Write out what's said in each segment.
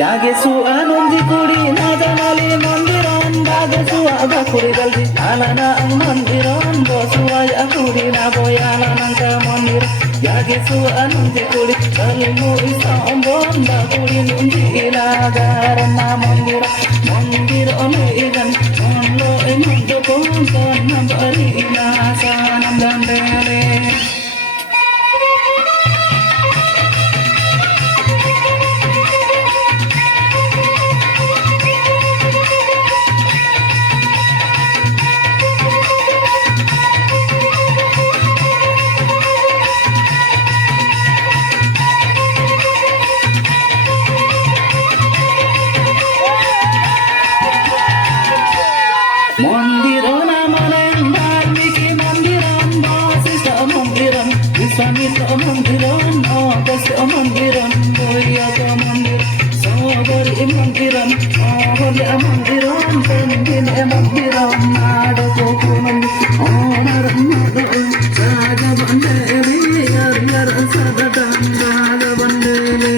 ಯಾಗೆಸು ಆನಂದಿ ಕುಡಿ ನಾಜನಲಿ ಮಂದಿರಂ ಬಾಗಸು ಆಗ ಕುರಿಗಲ್ದಿ ಆಲನ ಮಂದಿರಂ ಬಸುವಾಯ ಕುಡಿ ನಾ ಬೋಯಾಲನಂಕ ಮಂದಿರ ಯಾಗೆಸು ಆನಂದಿ ಕುಡಿ ಕಲ್ಮು ಇಸಾಂಬಂ ಬಾಗುಡಿ ನುಂಜಿಲಾಗಾರನ್ನ ಮಂದಿರ ಮಂದಿರ Megan ಮಂದೋ ಮಂದು ಕೊಂಕನ್ನ ಬರಿನಾ ಸಾನಂದಂದೇಲೆ Samita mandiram, August mandiram, Boyaka mandir, Sobari mandiram, Aholi mandiram, Pendin mandiram, Nadakoku mandir, Honor mandiram, Saga bandele, Yar sadadam, Saga bandele.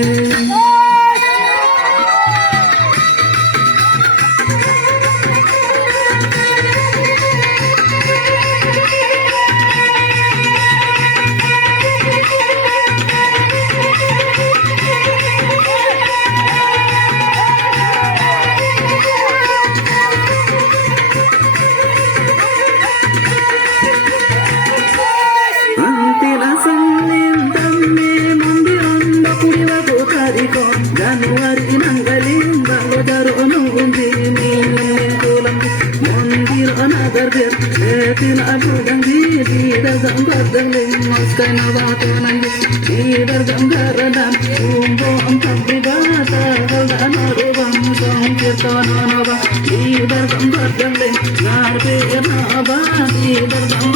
Januari nanggaling balo jaro nunggundi kulang mondir another bed letin aku janji di dagang dagang moskai nawato nangi di dagang garanam umbo amtam pribata galda narubam song kirtana nawa di dagang dagang narbe naba di dagang